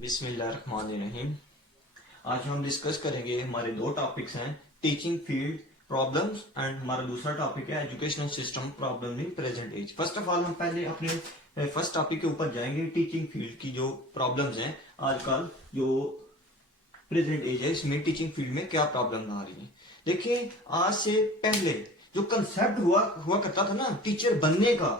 بسم اللہ الرحمن الرحیم. آج ہم ڈسکس کریں گے ہمارے دو ٹاپکس ہیں ٹیچنگ فیلڈ پرابلمز اینڈ ہمارا دوسرا ٹاپک ہے educational system problem in present age. First of all ہم پہلے اپنے فرسٹ ٹاپک کے اوپر جائیں گے. ٹیچنگ فیلڈ کی جو پرابلمز ہیں آج کل جو پریزنٹ ایج ہے اس میں ٹیچنگ فیلڈ میں کیا پرابلم آ رہی ہیں. دیکھیں آج سے پہلے جو کنسپٹ ہوا کرتا تھا نا ٹیچر بننے کا,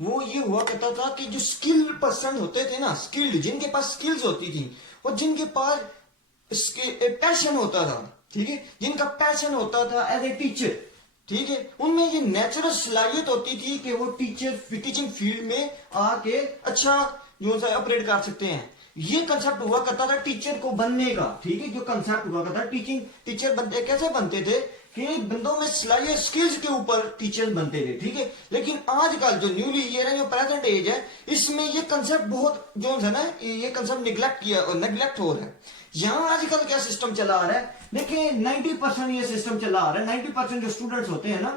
وہ یہ ہوا کرتا تھا کہ جو اسکل پرسن ہوتے تھے نا, اسکلڈ جن کے پاس اسکلز ہوتی تھی اور جن کے پاس پیشن ہوتا تھا, ٹھیک ہے, جن کا پیشن ہوتا تھا ایز اے ٹیچر, ٹھیک ہے, ان میں یہ نیچرل صلاحیت ہوتی تھی کہ وہ ٹیچنگ فیلڈ میں آ کے اچھا جو ہے آپریٹ کر سکتے ہیں. یہ کنسپٹ ہوا کرتا تھا ٹیچر کو بننے کا, ٹھیک ہے, جو کنسپٹ ہوا کرتا تھا ٹیچر بنتے کیسے بنتے تھے کہ بندوں میں صلاحیت سکلز کے اوپر ٹیچر بنتے تھے, ٹھیک ہے. لیکن آج کل جو نیولی ایئر ہے جو پریزنٹ ایج ہے اس میں یہ کنسپٹ بہت جو ہے نا یہ کنسپٹ نیگلیکٹ ہو رہا ہے. یہاں آج کل کیا سسٹم چلا آ رہا ہے, دیکھیں 90% یہ سسٹم چلا آ رہا ہے. 90% جو اسٹوڈنٹس ہوتے ہیں نا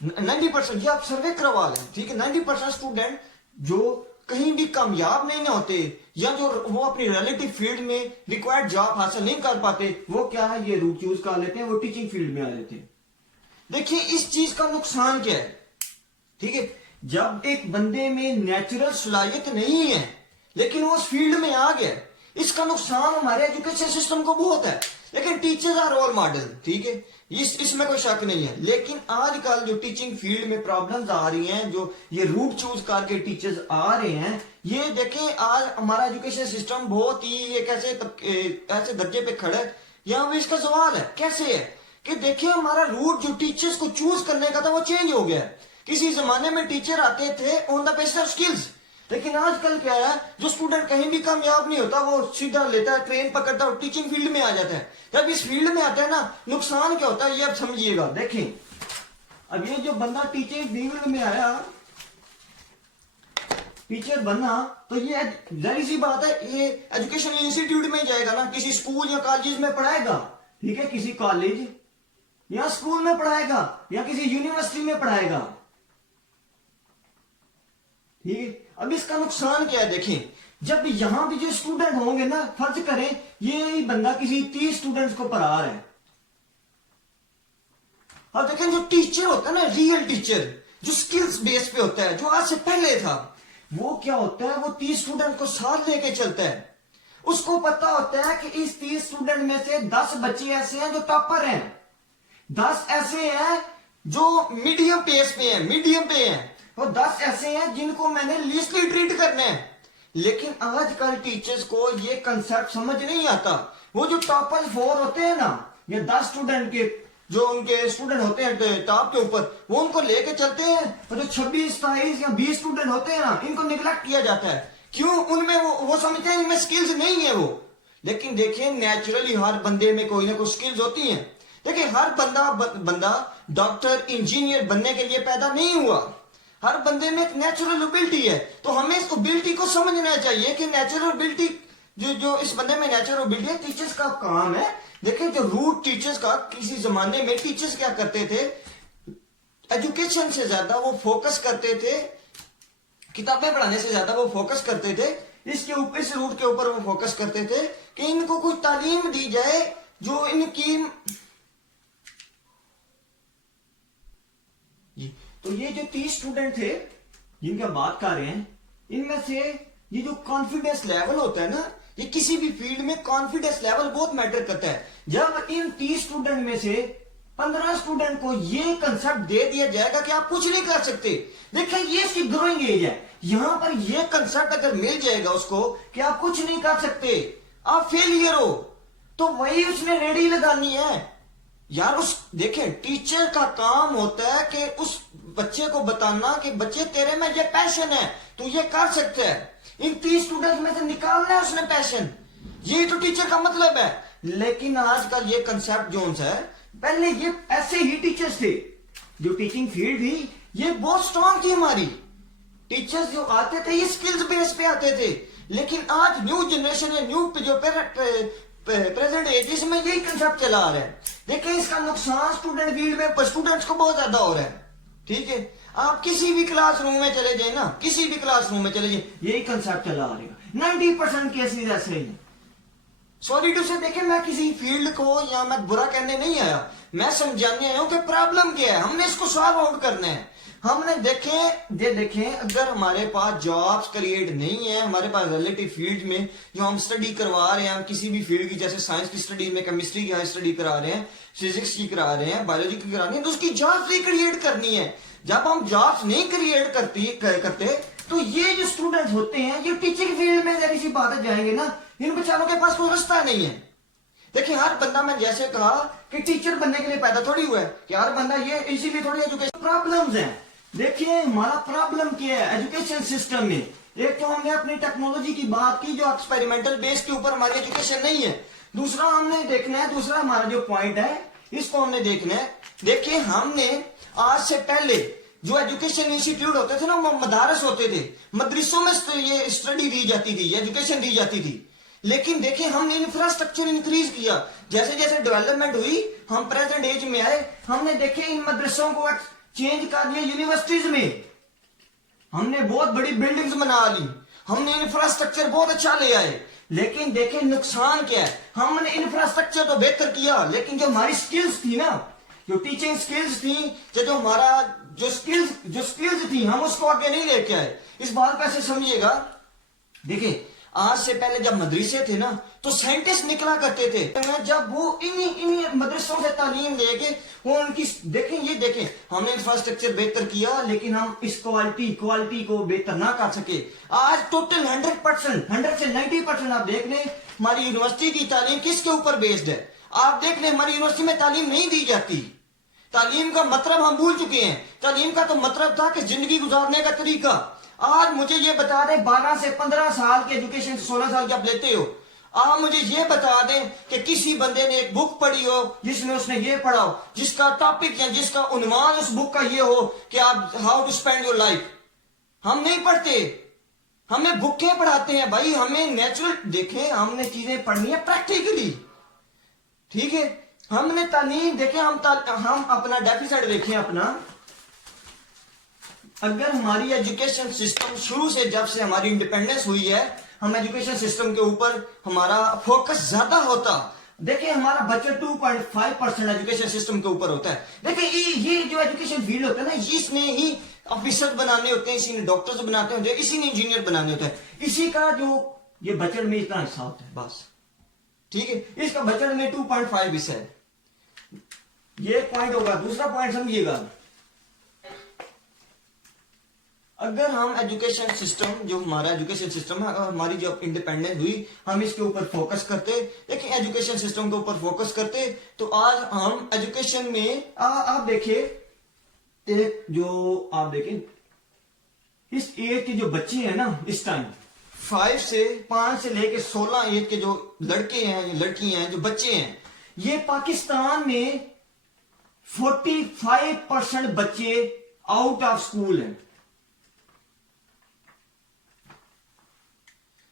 90% یہ آپ سروے کروا لیں, ٹھیک ہے, 90% اسٹوڈنٹ جو کہیں بھی کامیاب نہیں ہوتے یا جو وہ اپنی ریلیٹیو فیلڈ میں ریکوائرڈ جاب حاصل نہیں کر پاتے, وہ کیا ہے یہ روٹ چوز کر لیتے ہیں, وہ ٹیچنگ فیلڈ میں آ جاتے ہیں. دیکھیں اس چیز کا نقصان کیا ہے, ٹھیک ہے, جب ایک بندے میں نیچرل صلاحیت نہیں ہے لیکن وہ اس فیلڈ میں آ گیا, اس کا نقصان ہمارے ایجوکیشن سسٹم کو بہت ہے. لیکن ٹیچرز آر رول ماڈل, ٹھیک ہے, اس میں کوئی شک نہیں ہے. لیکن آج کل جو ٹیچنگ فیلڈ میں پرابلمز آ رہی ہیں, جو یہ روٹ چوز کر کے ٹیچرز آ رہے ہیں, یہ دیکھیں آج ہمارا ایجوکیشن سسٹم بہت ہی ایک ایسے درجے پہ کھڑا ہے. یہاں پہ اس کا سوال ہے کیسے ہے کہ دیکھیں ہمارا روٹ جو ٹیچرز کو چوز کرنے کا تھا وہ چینج ہو گیا ہے. کسی زمانے میں ٹیچر آتے تھے آن دا بیسس آف سکلز, لیکن آج کل کیا ہے جو اسٹوڈنٹ کہیں بھی کامیاب نہیں ہوتا وہ سیدھا لیتا ہے ٹرین پکڑتا ہے اور ٹیچنگ فیلڈ میں آ جاتا ہے. جب اس فیلڈ میں آتا ہے نا نقصان کیا ہوتا ہے یہ اب سمجھیے گا. دیکھیں اب یہ جو بندہ ٹیچنگ فیلڈ میں آیا ٹیچر بننا تو یہ ظاہر سی بات ہے یہ ایجوکیشن انسٹیٹیوٹ میں ہی جائے گا نا, کسی اسکول یا کالج میں پڑھائے گا, ٹھیک ہے, کسی کالج یا اسکول میں پڑھائے گا یا کسی یونیورسٹی میں پڑھائے گا, ٹھیک ہے. اب اس کا نقصان کیا ہے, دیکھیں جب یہاں بھی جو اسٹوڈنٹ ہوں گے نا, فرض کریں یہ بندہ کسی 30 اسٹوڈنٹس کو پڑھا رہا ہے, اور دیکھیں جو ٹیچر ہوتا ہے نا ریئل ٹیچر جو سکلز بیس پہ ہوتا ہے جو آج سے پہلے تھا, وہ کیا ہوتا ہے وہ 30 اسٹوڈنٹ کو ساتھ لے کے چلتا ہے. اس کو پتا ہوتا ہے کہ اس 30 اسٹوڈنٹ میں سے 10 بچے ایسے ہیں جو ٹاپر ہیں, 10 ایسے ہیں جو میڈیم پیس پہ ہیں, اور 10 ایسے ہیں جن کو میں نے لیسٹلی ٹریٹ کرنا ہے. لیکن آج کل ٹیچرز کو یہ کنسپٹ سمجھ نہیں آتا. وہ جو ٹاپر 4 ہوتے ہیں نا, یہ 10 اسٹوڈنٹ کے جو ان کے اسٹوڈنٹ ہوتے ہیں ٹاپ کے اوپر, وہ ان کو لے کے چلتے ہیں, اور جو 26 27 یا 20 اسٹوڈنٹ ہوتے ہیں نا ان کو نگلیکٹ کیا جاتا ہے. کیوں؟ ان میں وہ سمجھتے ہیں ان میں سکلز نہیں ہے وہ. لیکن دیکھیں نیچرلی ہر بندے میں کوئی نہ کوئی سکلز ہوتی ہیں. دیکھیں ہر بندہ ڈاکٹر انجینئر بننے کے لیے پیدا نہیں ہوا, ہر بندے میں ایک نیچرل ابلٹی ہے. تو ہمیں اس ابلٹی کو سمجھنا چاہیے کہ نیچرل ابلٹی جو اس بندے میں نیچرل ابلٹی ہے ٹیچرز کا کام ہے. دیکھیں جو روٹ ٹیچرز کا کسی زمانے میں ٹیچرز کیا کرتے تھے, ایجوکیشن سے زیادہ وہ فوکس کرتے تھے, کتابیں پڑھانے سے زیادہ وہ فوکس کرتے تھے اس روٹ کے اوپر وہ فوکس کرتے تھے کہ ان کو کوئی تعلیم دی جائے جو ان کی تو یہ جو 30 اسٹوڈنٹ تھے جن کا بات کر رہے ہیں, ان میں سے یہ جو کانفیڈنس لیول ہوتا ہے نا, یہ کسی بھی فیلڈ میں کانفیڈنس لیول بہت میٹر کرتا ہے. جب ان 30 اسٹوڈنٹ میں سے 15 اسٹوڈنٹ کو یہ کنسپٹ دے دیا جائے گا کہ آپ کچھ نہیں کر سکتے, دیکھیں یہ اس کی گروئنگ ایج ہے, یہاں پر یہ کنسپٹ اگر مل جائے گا اس کو کہ آپ کچھ نہیں کر سکتے, آپ فیلئر ہو, تو وہی اس نے ریڈی لگانی ہے یار. دیکھیں ٹیچر کا کام ہوتا ہے کہ اس بچے کو بتانا کہ بچے تیرے میں یہ پیشن ہے, تو یہ کر سکتے ہیں. ان 30 اسٹوڈنٹ میں سے نکالنا ہے اس نے پیشن, یہی تو ٹیچر کا مطلب ہے. لیکن آج کل یہ کنسپٹ جونس ہے, پہلے یہ ایسے ہی ٹیچرز تھے, جو ٹیچنگ فیلڈ تھی یہ بہت سٹرونگ تھی ہماری. ٹیچرز جو آتے تھے یہ سکلز بیس پہ آتے تھے. لیکن آج نیو جنریشن ہے, نیو جو پریزنٹ ایج میں یہی کنسپٹ چلا آ رہا ہے. دیکھیں اس کا نقصان اسٹوڈنٹ فیلڈ میں اسٹوڈنٹس کو بہت زیادہ ہو رہا ہے, ٹھیک ہے. آپ کسی بھی کلاس روم میں چلے جائیں نا, کسی بھی کلاس روم میں چلے جائیں, یہی کنسپٹ چلا رہے گا. 90% کیسز ایسے ہی ہیں. سوری ٹو سے دیکھیں, میں کسی فیلڈ کو یا میں برا کہنے نہیں آیا, میں سمجھانے آیا ہوں کہ پرابلم کیا ہے, ہم نے اس کو سالو آؤٹ کرنا ہے. ہم نے دیکھیں اگر ہمارے پاس جابس کریٹ نہیں ہے, ہمارے پاس ریلیٹیو فیلڈ میں جو ہم سٹڈی کروا رہے ہیں, ہم کسی بھی فیلڈ کی, جیسے سائنس کی سٹڈی میں کیمسٹری کی سٹڈی کرا رہے ہیں, فزکس کی کرا رہے ہیں, بایولوجی کی کرا رہے ہیں, تو اس کی جابس نہیں کریٹ کرنی ہے. جب ہم جابس نہیں کریٹ کرتے تو یہ جو اسٹوڈنٹ ہوتے ہیں یہ ٹیچنگ فیلڈ میں ذرا سی بات جائیں گے نا, ان بیچاروں کے پاس کوئی رستہ نہیں ہے. دیکھیں ہر بندہ, میں جیسے کہا کہ ٹیچر بننے کے لیے پیدا تھوڑی ہوا ہے کہ ہر بندہ یہ اسی لیے تھوڑی ایجوکیشن پرابلمز ہیں. دیکھیں ہمارا پرابلم کیا ہے ایجوکیشن سسٹم میں. ایک تو ہم نے اپنی ٹیکنالوجی کی بات کی جو ایکسپیریمنٹل بیس کے اوپر ہماری ایجوکیشن نہیں ہے. دوسرا ہم نے دیکھنا ہے, دوسرا ہمارا جو پوائنٹ ہے اس کو ہم نے دیکھنا ہے. دیکھیں ہم نے آج سے پہلے جو ایجوکیشن انسٹیٹیوٹ ہوتے تھے نا, وہ مدارس ہوتے تھے, مدرسوں میں یہ اسٹڈی دی جاتی تھی, ایجوکیشن دی جاتی تھی. لیکن دیکھیں ہم نے انفراسٹرکچر انکریز کیا, جیسے جیسے ڈیولپمنٹ ہوئی, ہم پریزنٹ ایج میں آئے, ہم نے دیکھیں ان مدرسوں کو چینج کر دیا یونیورسٹیز میں, ہم نے بہت بڑی بلڈنگز بنا لی, ہم نے انفراسٹرکچر بہت اچھا لے آئے. لیکن دیکھیں نقصان کیا ہے, ہم نے انفراسٹرکچر تو بہتر کیا لیکن جو ہماری سکلز تھی نا, جو ٹیچنگ سکلز تھی, جو ہمارا جو سکلز تھی, ہم اس کو آگے نہیں لے کے آئے. اس بات کو ایسے سمجھیے گا. دیکھیں آج سے پہلے جب مدرسے تھے نا تو سائنٹسٹ نکلا کرتے تھے, جب وہ انہی مدرسوں سے تعلیم لے کے وہ ان کی دیکھیں, یہ دیکھیں ہم نے انفراسٹرکچر بہتر کیا لیکن ہم اس کوالٹی کو بہتر نہ کر سکے. آج ٹوٹل 100% 100 سے 90% آپ دیکھ لیں ہماری یونیورسٹی کی تعلیم کس کے اوپر بیسڈ ہے. آپ دیکھ لیں ہماری یونیورسٹی میں تعلیم نہیں دی جاتی. تعلیم کا مطلب ہم بھول چکے ہیں. تعلیم کا تو مطلب تھا کہ زندگی گزارنے کا طریقہ. آج مجھے یہ بتا دیں 12 سے 15 سال کی ایجوکیشن 16 سال کی آپ لیتے ہو, آپ مجھے یہ بتا دیں کہ کسی بندے نے ایک بک پڑھی ہو جس میں اس نے یہ پڑھا ہو, جس کا ٹاپک یا جس کا عنوان اس بک کا یہ ہو کہ آپ how to spend your life. ہم نہیں پڑھتے, ہمیں بکیں پڑھاتے ہیں بھائی, ہمیں نیچرل دیکھیں, ہم نے چیزیں پڑھنی ہے پریکٹیکلی, ٹھیک ہے. ہم نے تعلیم دیکھیں, ہم اپنا ڈیفیسٹ دیکھیں اپنا. اگر ہماری ایجوکیشن سسٹم شروع سے جب سے ہماری انڈیپینڈنس ہوئی ہے, ہم ایجوکیشن سسٹم کے اوپر ہمارا فوکس زیادہ ہوتا. دیکھیں ہمارا بجٹ 2.5% ایجوکیشن سسٹم کے اوپر ہوتا ہے. دیکھیں یہ جو ایجوکیشن فیلڈ ہوتا ہے نا, اس نے ہی آفیسر بنانے ہوتے ہیں, اسی نے ڈاکٹرز بناتے ہوتے ہیں, اسی نے انجینئر بنانے ہوتے ہیں. اسی کا جو یہ بجٹ میں اتنا حصہ ہوتا ہے بس, ٹھیک ہے. اس کا بجٹ میں 2.5 حصہ ہے. یہ پوائنٹ ہوگا. دوسرا پوائنٹ سمجھیے گا, اگر ہم ایجوکیشن سسٹم جو ہمارا ایجوکیشن سسٹم ہے, اگر ہماری جو انڈیپینڈنس ہوئی ہم اس کے اوپر فوکس کرتے, لیکن ایجوکیشن سسٹم کے اوپر فوکس کرتے, تو آج ہم ایجوکیشن میں آپ دیکھیں جو آپ دیکھیں اس ایج کے جو بچے ہیں نا, اس ٹائم 5 سے لے کے 16 ایج کے جو لڑکے ہیں, لڑکیاں ہیں, جو بچے ہیں, یہ پاکستان میں 45% بچے آؤٹ آف سکول ہیں.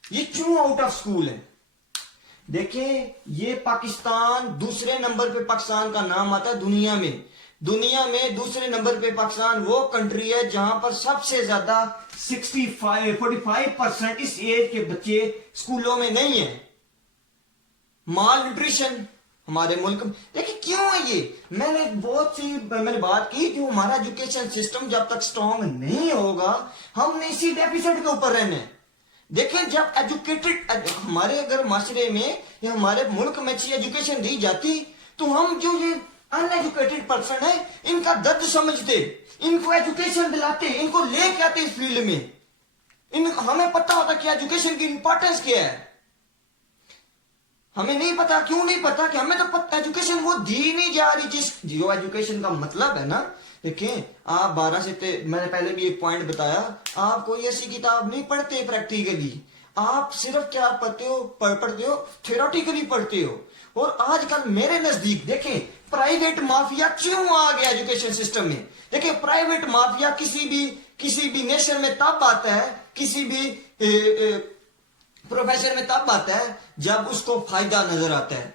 یہ کیوں آؤٹ آف سکول ہے؟ دیکھیں یہ پاکستان دوسرے نمبر پہ پاکستان کا نام آتا ہے دنیا میں دوسرے نمبر پہ پاکستان وہ کنٹری ہے جہاں پر سب سے زیادہ 45% اس ایج کے بچے سکولوں میں نہیں ہیں. مال نیوٹریشن ہمارے ملک میں, دیکھیں کیوں ہے یہ؟ میں نے بات کی جو ہمارا ایجوکیشن سسٹم جب تک سٹرونگ نہیں ہوگا ہم نے اسی ڈیفیسٹ کے اوپر رہنا ہے. دیکھیں جب ایجوکیٹڈ ہمارے اگر معاشرے میں یا ہمارے ملک میں اچھی ایجوکیشن دی جاتی تو ہم جو یہ ان ایجوکیٹڈ پرسن ہے ان کا درد سمجھتے, ان کو ایجوکیشن دلاتے, ان کو لے کے آتے اس فیلڈ میں. ہمیں پتہ ہوتا کہ ایجوکیشن کی امپورٹنس کیا ہے. ہمیں نہیں پتا. کیوں نہیں پتا؟ کہ ہمیں تو پتہ ایجوکیشن وہ دی نہیں جا رہی. جو ایجوکیشن کا مطلب ہے نا, دیکھیں آپ 12 سے میں نے پہلے بھی ایک پوائنٹ بتایا, آپ کوئی ایسی کتاب نہیں پڑھتے پریکٹیکلی, آپ صرف کیا پڑھتے ہو تھیوریٹیکلی پڑھتے ہو. اور آج کل میرے نزدیک دیکھیں پرائیویٹ مافیا کیوں آ گیا ایجوکیشن سسٹم میں. دیکھیں پرائیویٹ مافیا کسی بھی نیشن میں تب آتا ہے, کسی بھی پروفیشن میں تب آتا ہے جب اس کو فائدہ نظر آتا ہے.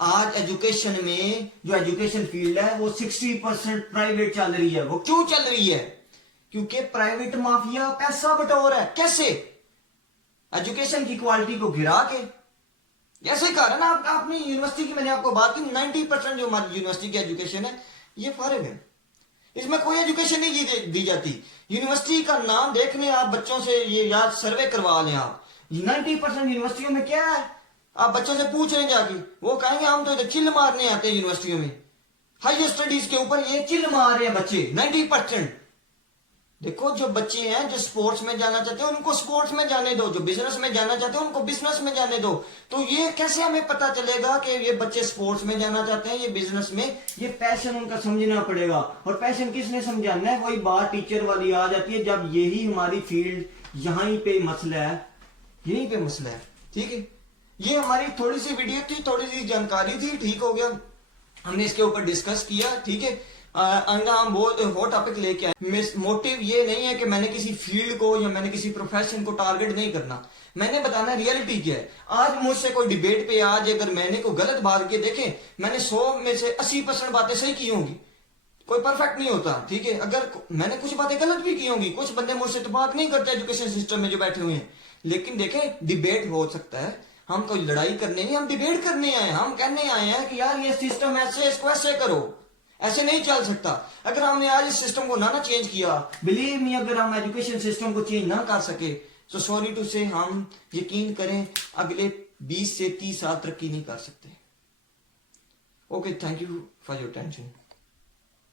آج ایجوکیشن میں جو ایجوکیشن فیلڈ ہے وہ 60% پرائیویٹ چل رہی ہے. وہ کیوں چل رہی ہے؟ کیونکہ پرائیویٹ مافیا پیسہ بٹور ہے. کیسے؟ ایجوکیشن کی کوالٹی کو گرا کے. ایسے کہا رہا نا آپ نے یونیورسٹی کی، میں نے آپ کو بات کی 90% جو ہماری یونیورسٹی کی ایجوکیشن ہے یہ فارغ ہے. اس میں کوئی ایجوکیشن نہیں دی جاتی. یونیورسٹی کا نام دیکھنے آپ بچوں سے یہ یاد سروے کروا لیں. آپ 90% یونیورسٹیوں میں کیا ہے؟ آپ بچوں سے پوچھ رہے جا کے، وہ کہیں گے ہم تو ادھر چل مارنے آتے ہیں یونیورسٹیوں میں. ہائر اسٹڈیز کے اوپر یہ چل مار رہے ہیں بچے 90%. دیکھو جو بچے ہیں جو سپورٹس میں جانا چاہتے ہیں ان کو سپورٹس میں جانے دو، جو بزنس میں جانا چاہتے ہیں ان کو بزنس میں جانے دو. تو یہ کیسے ہمیں پتا چلے گا کہ یہ بچے سپورٹس میں جانا چاہتے ہیں، یہ بزنس میں؟ یہ پیشن ان کا سمجھنا پڑے گا. اور پیشن کس نے سمجھانا ہے؟ وہی بات ٹیچر والی آ جاتی ہے جب یہی ہماری فیلڈ یہاں پہ مسئلہ ہے، یہیں پہ مسئلہ ہے. ٹھیک ہے، یہ ہماری تھوڑی سی ویڈیو تھی، تھوڑی سی جانکاری تھی. ٹھیک ہو گیا، ہم نے اس کے اوپر ڈسکس کیا. ٹھیک ہے، آئندہ ہم وہ ٹاپک لے کے آئے. موٹیو یہ نہیں ہے کہ میں نے کسی فیلڈ کو یا میں نے کسی پروفیشن کو ٹارگٹ نہیں کرنا. میں نے بتانا ریئلٹی کیا ہے. آج مجھ سے کوئی ڈیبیٹ پہ آج اگر میں نے کوئی غلط بات کی، دیکھیں میں نے 100 میں سے 80% باتیں صحیح کی ہوں گی. کوئی پرفیکٹ نہیں ہوتا. ٹھیک ہے، اگر میں نے کچھ باتیں غلط بھی کی ہوں گی، کچھ بندے مجھ سے اتفاق نہیں کرتے ایجوکیشن سسٹم میں جو بیٹھے ہوئے ہیں. لیکن دیکھیں ڈیبیٹ ہو سکتا ہے. ہم کوئی لڑائی کرنے نہیں، ہم ڈیبیٹ کرنے آئے ہیں. ہم کہنے آئے ہیں کہ یار یہ سسٹم ایسے، اس کو ایسے کرو. ایسے نہیں چل سکتا. اگر ہم نے آج اس سسٹم کو نہ چینج کیا، بلیو می، اگر ہم ایجوکیشن سسٹم کو چینج نہ کر سکے تو سوری ٹو سے ہم یقین کریں اگلے 20 سے 30 سال ترقی نہیں کر سکتے. Okay, thank you for your attention.